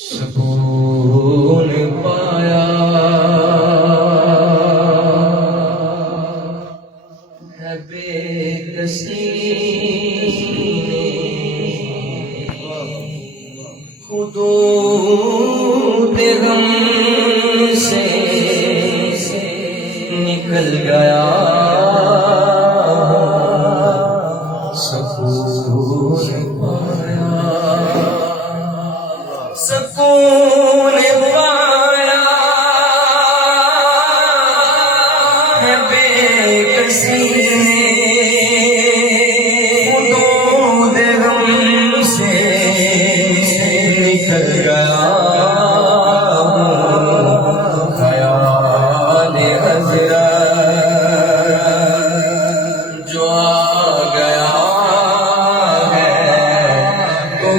سکون پایا ہے بے کسی خدود غم سے نکل گیا سکون پایا سکون پایا ہے بے کسی نے خدود غم سے نکل گیا خیال حضرت جو آ گیا ہے تو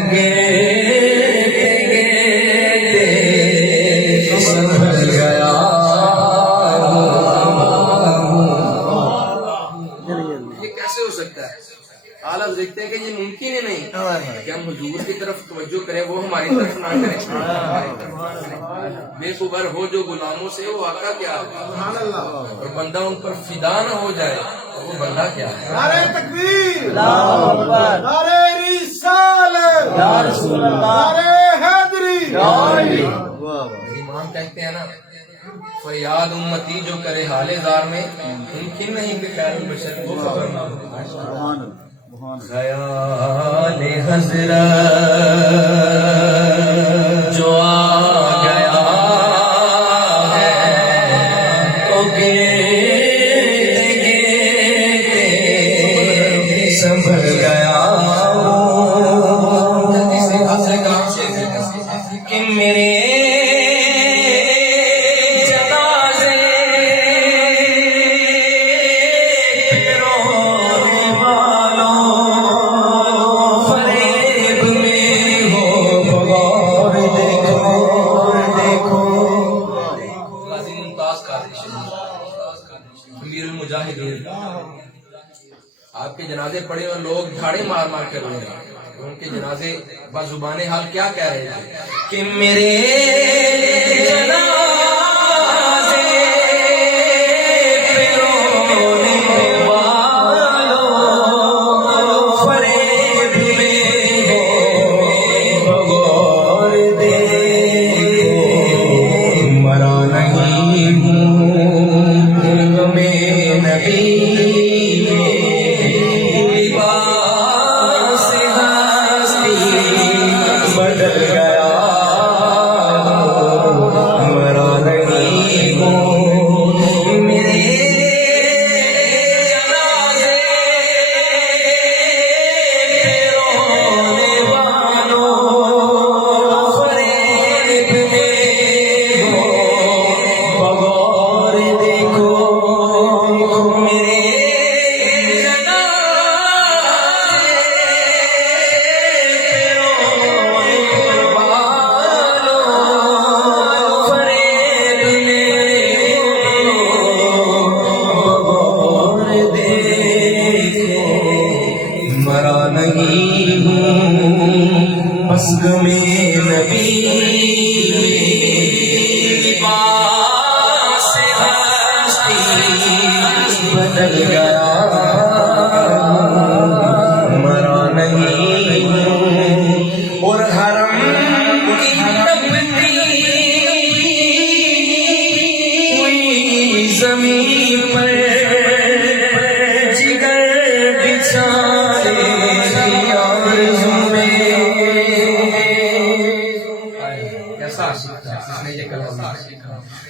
آپ دیکھتے ہیں کہ یہ ممکن ہی نہیں کہ ہم حضور کی طرف توجہ کریں، وہ ہماری طرف نہ کریں۔ بے خبر ہو جو غلاموں سے وہ آقا کیا ہے، اور بندہ ان پر فدا نہ ہو جائے وہ بندہ کیا ہے۔ نعرہ تکبیر، نعرہ رسالت، نعرہ حیدری۔ امام کہتے ہیں نا، فریاد امتی جو کرے حال زار میں، ممکن نہیں کہ خیر البشر کو خبر نہ ہو۔ خیال حضرت جو آ گیا ہے تو گیتے سنبھل گیا کہ میرے آپ کے جنازے پڑے اور لوگ جھاڑے مار مار کر رہے ہیں، ان کے جنازے بزبان حال کیا کہہ رہے تھے کہ میرے جنازے پہ رونے والوں فریب میں ہو غور دیکھو، مرا نہیں ہوں میں نبی میں نبی لباس ہستی بدل گیا، مرا نہیں اور حرم کی تپتی ہوئی زمین پر جگر بچھانے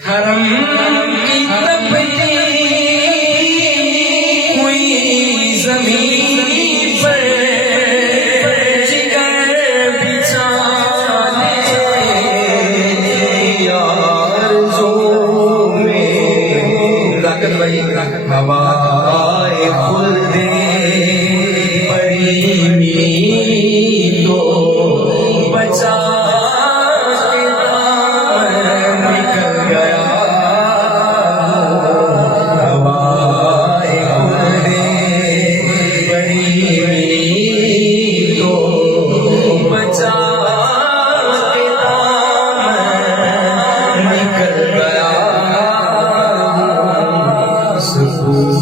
حرم کی تپتی ہوئی زمین پر جگر بچھانے آرزو میں طاقت بھائی ہوائے خلد بڑی امید کو بچا کر گیا سکون